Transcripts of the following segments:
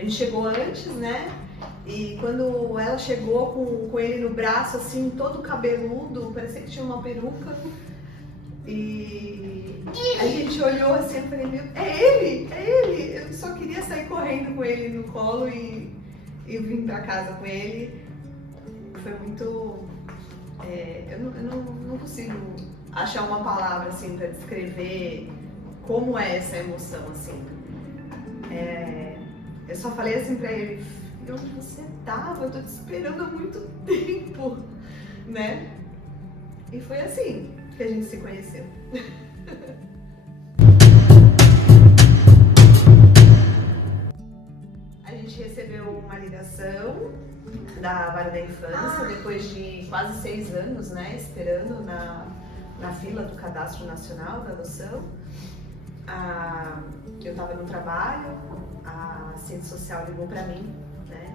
A gente chegou antes, né? E quando ela chegou com ele no braço, assim, todo cabeludo, parecia que tinha uma peruca. E a gente olhou assim, eu falei, meu, é ele! Eu só queria sair correndo com ele no colo e vim pra casa com ele. Foi muito... eu não consigo achar uma palavra assim pra descrever como é essa emoção, assim. Eu só falei assim pra ele, onde você tava? Eu tô te esperando há muito tempo, né? E foi assim que a gente se conheceu. A gente recebeu uma ligação da Vale da Infância depois de quase 6 anos, né? Esperando na fila do Cadastro Nacional da Adoção. Eu estava no trabalho, a assistente social ligou para mim, né?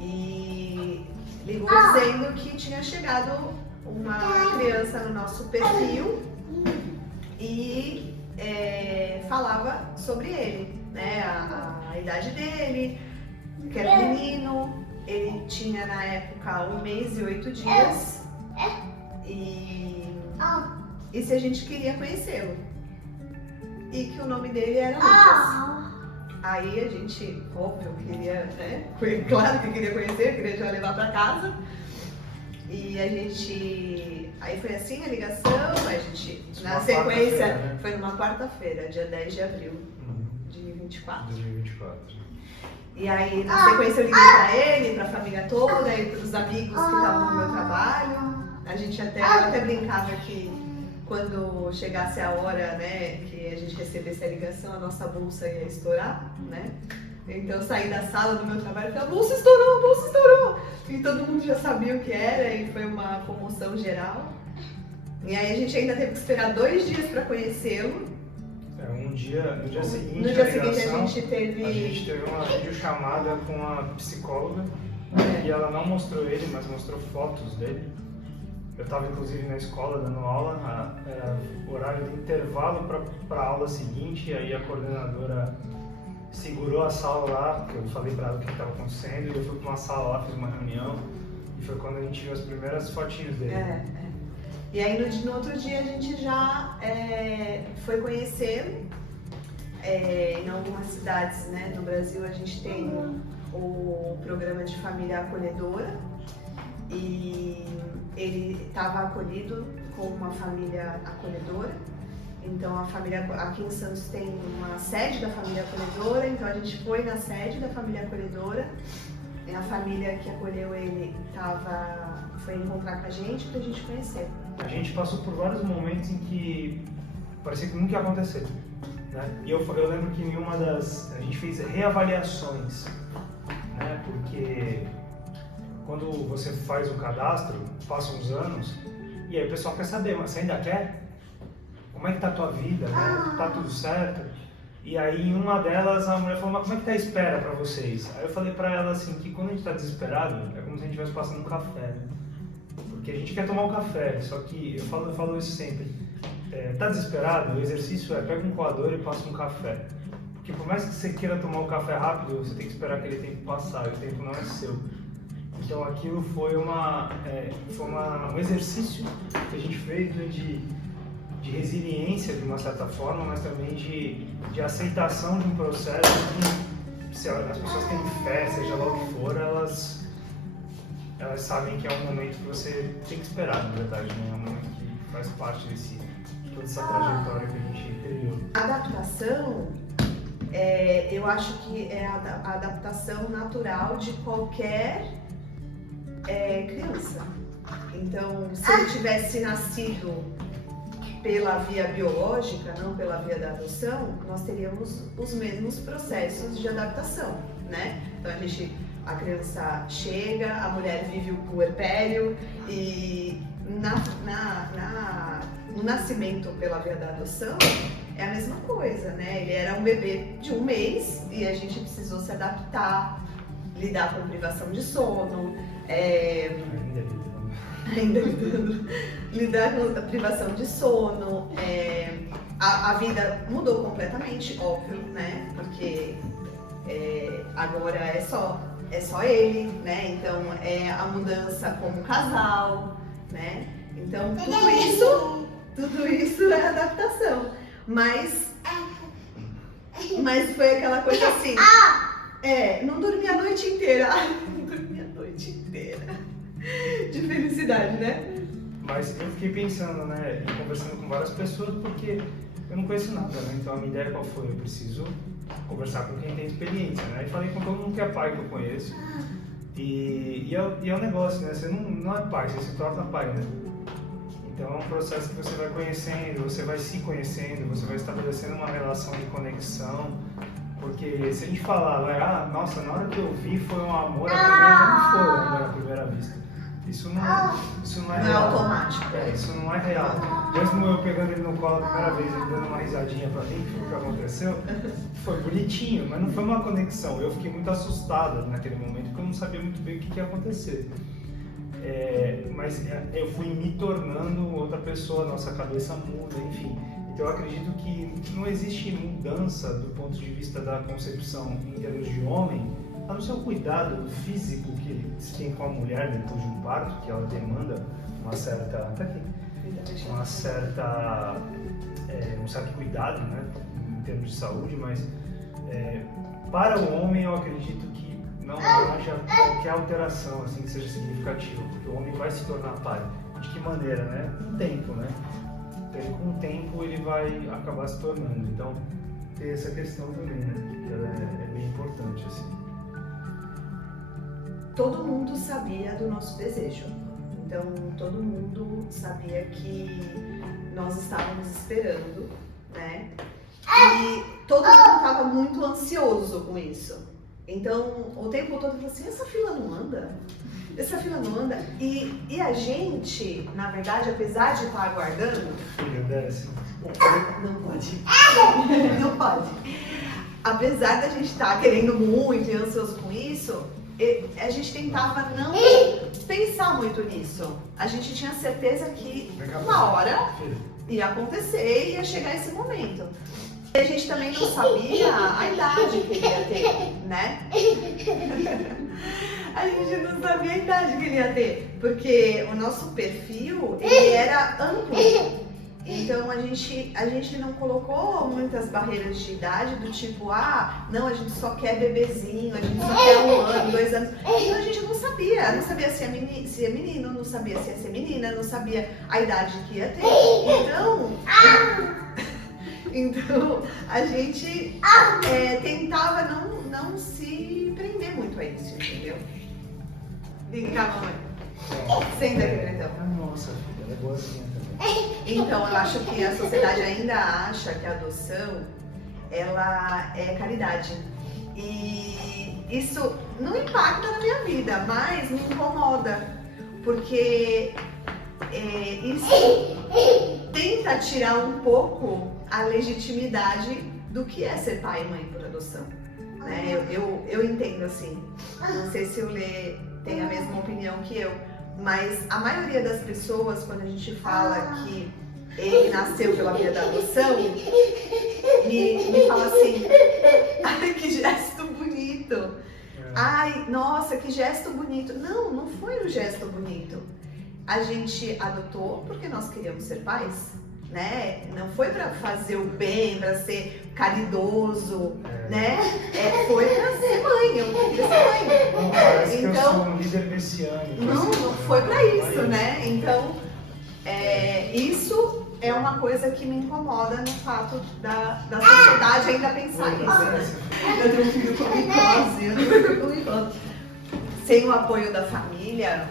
E ligou dizendo que tinha chegado uma criança no nosso perfil e falava sobre ele, né? A idade dele, que era um menino, ele tinha na época 1 mês e 8 dias e se a gente queria conhecê-lo. E que o nome dele era Lucas. Aí a gente, óbvio, queria, né? Claro que queria conhecer, queria já levar pra casa. E a gente... Aí foi assim a ligação, a gente, na sequência, né? Foi numa quarta-feira, dia 10 de abril de 24. 2024. E aí, na sequência, eu liguei pra ele, pra família toda, e pros amigos que estavam no meu trabalho. A gente eu até brincava que quando chegasse a hora, né, que a gente recebesse a ligação, a nossa bolsa ia estourar, né? Então eu saí da sala do meu trabalho e falei, a bolsa estourou! E todo mundo já sabia o que era e foi uma comoção geral. E aí a gente ainda teve que esperar 2 dias para conhecê-lo. No dia seguinte, a gente teve uma videochamada com a psicóloga e ela não mostrou ele, mas mostrou fotos dele. Eu estava inclusive na escola dando aula, era horário de intervalo para a aula seguinte, e aí a coordenadora segurou a sala lá, porque eu falei para ela o que estava acontecendo, e eu fui para uma sala lá, fiz uma reunião, e foi quando a gente viu as primeiras fotinhos dele. E aí no outro dia a gente já foi conhecê-lo. Em algumas cidades, né, no Brasil a gente tem o programa de família acolhedora e ele estava acolhido com uma família acolhedora. Então a família aqui em Santos tem uma sede da família acolhedora, então a gente foi na sede da família acolhedora. E a família que acolheu ele foi encontrar com a gente pra gente conhecer. A gente passou por vários momentos em que parecia que nunca ia acontecer, né? E eu lembro que em uma a gente fez reavaliações, né? Porque quando você faz o cadastro, passam uns anos, e aí o pessoal quer saber, mas você ainda quer? Como é que tá a tua vida, né? Tá tudo certo? E aí em uma delas a mulher falou, mas como é que tá a espera pra vocês? Aí eu falei pra ela assim, que quando a gente tá desesperado, é como se a gente estivesse passando um café, né? Porque a gente quer tomar um café, só que eu falo isso sempre. Tá desesperado? O exercício pega um coador e passa um café. Porque por mais que você queira tomar um café rápido, você tem que esperar aquele tempo passar, e o tempo não é seu. Então aquilo foi um exercício que a gente fez de resiliência de uma certa forma, mas também de aceitação de um processo que, se as pessoas têm fé, seja lá o que for, elas sabem que é um momento que você tem que esperar, na verdade, né? É um momento que faz parte de toda essa trajetória que a gente criou. A adaptação, eu acho que é a adaptação natural de qualquer criança. Então, se ele tivesse nascido pela via biológica, não pela via da adoção, nós teríamos os mesmos processos de adaptação, né? Então a criança chega, a mulher vive o puerpério e no nascimento pela via da adoção é a mesma coisa, né? Ele era um bebê de 1 mês e a gente precisou se adaptar, lidar com privação de sono, ainda lidar com a privação de sono. A vida mudou completamente, óbvio, né? Porque Agora é só ele, né? Então é a mudança como casal, né? Então tudo isso é adaptação. Mas foi aquela coisa assim, não dormi a noite inteira. Não dormi a noite inteira. De felicidade, né? Mas eu fiquei pensando, né, e conversando com várias pessoas, porque eu não conheço nada, né? Então a minha ideia qual foi? Eu preciso conversar com quem tem experiência, né? E falei com todo mundo que é pai que eu conheço. E é um negócio, né? Você não é pai, você se torna pai, né? Então é um processo que você vai conhecendo, você vai se conhecendo, você vai estabelecendo uma relação de conexão. Porque se a gente falar, nossa, na hora que eu vi foi um amor à primeira, não foi um amor à primeira vista. Isso não é real. Automático. Isso não é real. Mesmo eu pegando ele no colo a primeira vez, ele dando uma risadinha pra mim, que foi o que aconteceu, foi bonitinho, mas não foi uma conexão. Eu fiquei muito assustado naquele momento, porque eu não sabia muito bem o que ia acontecer. Mas eu fui me tornando outra pessoa, nossa cabeça muda, enfim. Então eu acredito que não existe mudança do ponto de vista da concepção em termos de homem, a não ser o cuidado físico que se tem com a mulher depois de um parto, que ela demanda um certo cuidado, né, em termos de saúde, mas para o homem eu acredito que não haja qualquer alteração assim, que seja significativa, porque o homem vai se tornar pai. De que maneira, né? Com o tempo, né? Com o tempo ele vai acabar se tornando. Então tem essa questão também, né? Que ela é bem importante assim. Todo mundo sabia do nosso desejo. Então, todo mundo sabia que nós estávamos esperando, né? E todo mundo estava muito ansioso com isso. Então, o tempo todo eu falei assim, essa fila não anda? Essa fila não anda? E a gente, na verdade, apesar de estar aguardando... Filho, desce. Não pode. Não pode. Apesar da gente estar querendo muito e ansioso com isso, a gente tentava não pensar muito nisso. A gente tinha certeza que uma hora ia acontecer e ia chegar esse momento. E a gente também não sabia a idade que ele ia ter, né? A gente não sabia a idade que ele ia ter, porque o nosso perfil, ele era amplo. Então a gente não colocou muitas barreiras de idade do tipo, não, a gente só quer bebezinho, a gente só quer 1 ano, 2 anos. Então a gente não sabia se é menino, não sabia se ia ser menina, não sabia a idade que ia ter. Então a gente tentava não se prender muito a isso, entendeu? Vem cá, mamãe. Senta aqui, então. Nossa, filha, ela é boazinha também. Então, eu acho que a sociedade ainda acha que a adoção, ela é caridade. E isso não impacta na minha vida, mas me incomoda. Porque isso tenta tirar um pouco a legitimidade do que é ser pai e mãe por adoção. Né? Eu entendo assim. Não sei se o Lê tem a mesma opinião que eu. Mas a maioria das pessoas, quando a gente fala que ele nasceu pela via da adoção, me fala assim, ai, que gesto bonito. Ai, nossa, que gesto bonito. Não foi um gesto bonito. A gente adotou porque nós queríamos ser pais, né? Não foi para fazer o bem, para ser caridoso, né? Foi para ser mãe, eu queria ser mãe. Não, parece então, que eu sou um líder messiânico. Não foi para isso, né? Então, isso é uma coisa que me incomoda no fato da sociedade ainda pensar isso. Eu tenho um filho com micose. Sem o apoio da família,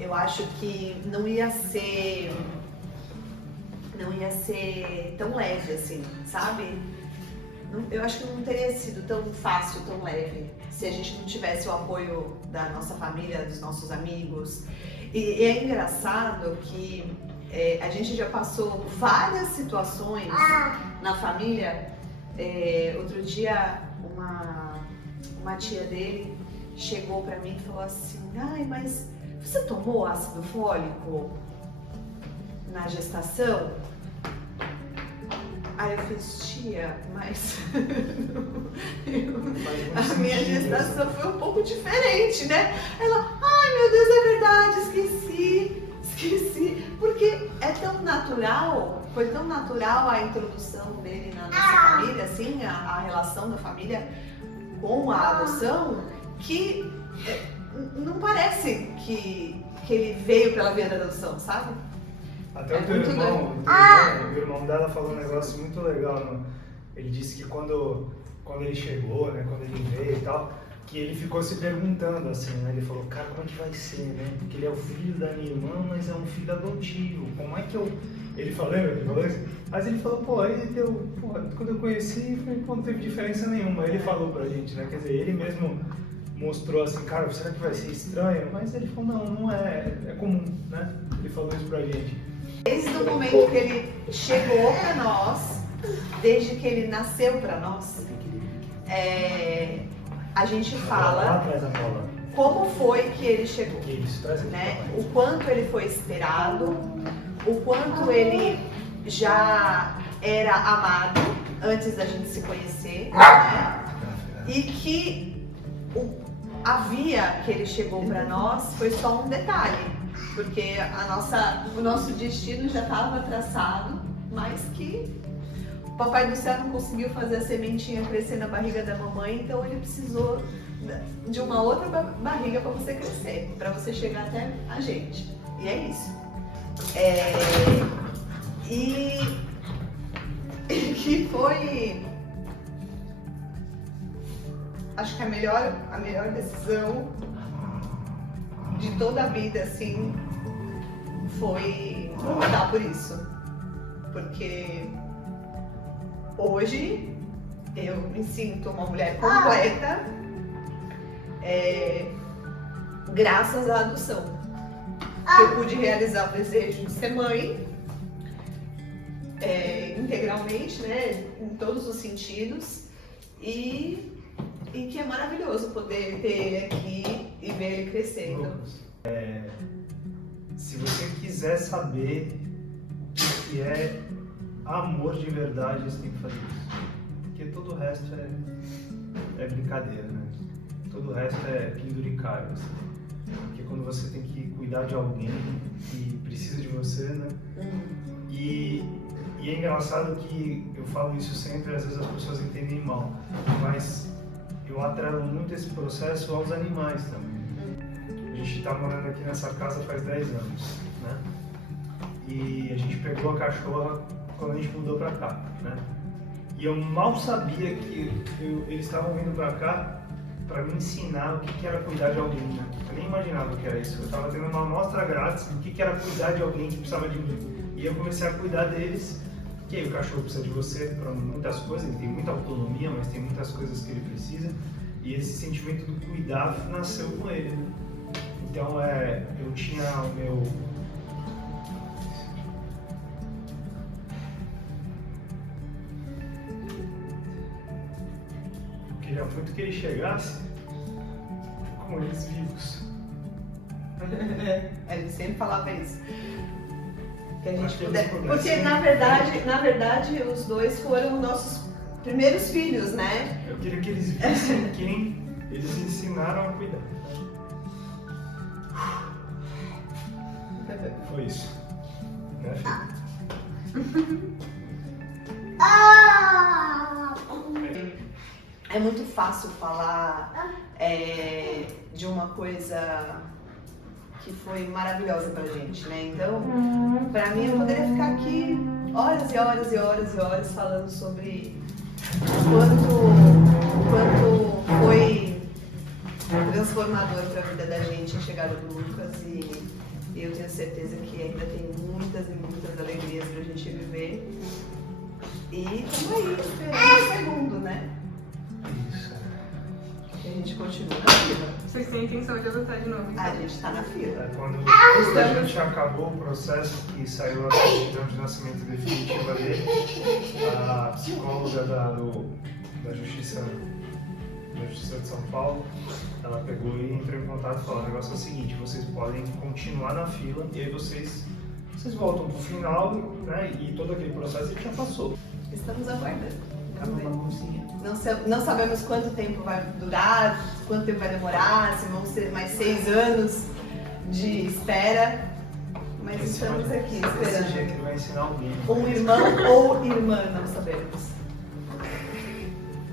eu acho que não ia ser tão leve assim, sabe? Eu acho que não teria sido tão fácil, tão leve, se a gente não tivesse o apoio da nossa família, dos nossos amigos. E é engraçado que a gente já passou várias situações na família. Outro dia, uma tia dele chegou pra mim e falou assim, ai, mas você tomou ácido fólico na gestação? Aí eu fiz, tia, mas a minha gestação foi um pouco diferente, né? Ela, ai meu Deus, é verdade, esqueci. Porque é tão natural, foi tão natural a introdução dele na nossa família, assim, a relação da família com a adoção, que não parece que ele veio pela via da adoção, sabe? Até o teu irmão dela falou um negócio muito legal. Ele disse que quando ele chegou, né, quando ele veio e tal, que ele ficou se perguntando assim, né? Ele falou, cara, como é que vai ser, né? Porque ele é o filho da minha irmã, mas é um filho adotivo. Como é que eu... Ele falou isso? Mas ele falou, quando eu conheci, não teve diferença nenhuma. Ele falou pra gente, né? Quer dizer, ele mesmo mostrou assim, cara, será que vai ser estranho? Mas ele falou, não é comum, né? Ele falou isso pra gente. Desde o momento que ele chegou pra nós, desde que ele nasceu pra nós, a gente fala como foi que ele chegou, né? O quanto ele foi esperado, o quanto ele já era amado antes da gente se conhecer, né? E que a via que ele chegou para nós foi só um detalhe, porque o nosso destino já estava traçado, mas que o Papai do Céu não conseguiu fazer a sementinha crescer na barriga da mamãe, então ele precisou de uma outra barriga para você crescer, para você chegar até a gente. E é isso. E que foi, acho que a melhor decisão de toda a vida, assim, foi optar por isso. Porque hoje eu me sinto uma mulher completa, graças à adoção. Eu pude realizar o desejo de ser mãe, integralmente, né, em todos os sentidos, e que é maravilhoso poder ter ele aqui e ver ele crescendo. Se você quiser saber o que é amor de verdade, você tem que fazer isso. Porque todo o resto é brincadeira, né? Todo o resto é penduricário, assim. Porque quando você tem que cuidar de alguém que precisa de você, né? E é engraçado que eu falo isso sempre, às vezes as pessoas entendem mal, mas eu atrelo muito esse processo aos animais também. A gente está morando aqui nessa casa faz 10 anos, né? E a gente pegou a cachorra quando a gente mudou pra cá, né? E eu mal sabia que eles estavam vindo pra cá pra me ensinar o que era cuidar de alguém, né? Eu nem imaginava o que era isso. Eu tava tendo uma amostra grátis do que era cuidar de alguém que precisava de mim. E eu comecei a cuidar deles, porque o cachorro precisa de você pra muitas coisas, ele tem muita autonomia, mas tem muitas coisas que ele precisa. E esse sentimento do cuidar nasceu com ele, né? Então, eu tinha o meu... Eu queria muito que ele chegasse com eles vivos. Ele sempre falava isso. Que a gente pudesse. Porque, na verdade, os dois foram nossos primeiros filhos, né? Eu queria que eles vissem quem eles ensinaram a cuidar. Foi isso. Né, filho? É muito fácil falar de uma coisa que foi maravilhosa pra gente, né? Então, pra mim, eu poderia ficar aqui horas e horas e horas e horas falando sobre o quanto foi transformador pra vida da gente a chegada do Lucas, e eu tenho certeza que ainda tem muitas e muitas alegrias pra gente viver. E estamos aí, esperando o segundo, né? Isso. E a gente continua na fila. Vocês têm intenção de adotar de novo? Então? A gente tá na fila. Quando a gente acabou o processo que saiu a certidão de nascimento definitiva dele, a psicóloga da Justiça de São Paulo, ela pegou e entrou em contato e falou: o negócio é o seguinte, vocês podem continuar na fila e aí vocês voltam pro final, né? E todo aquele processo já passou. estamos aguardando. Tá uma baguncinha. Não sabemos quanto tempo vai durar, quanto tempo vai demorar, se vão ser mais 6 anos de espera, mas estamos aqui Esse dia que esperando. ele vai ensinar alguém. Um irmão ou irmã, não sabemos.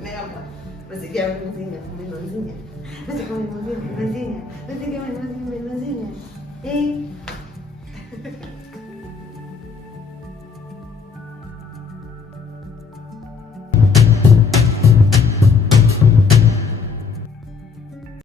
Né, amor? Você quer uma irmãzinha? Uma irmãzinha? Você quer uma irmãzinha? Uma irmãzinha? Você quer uma irmãzinha? Uma irmãzinha? Hein?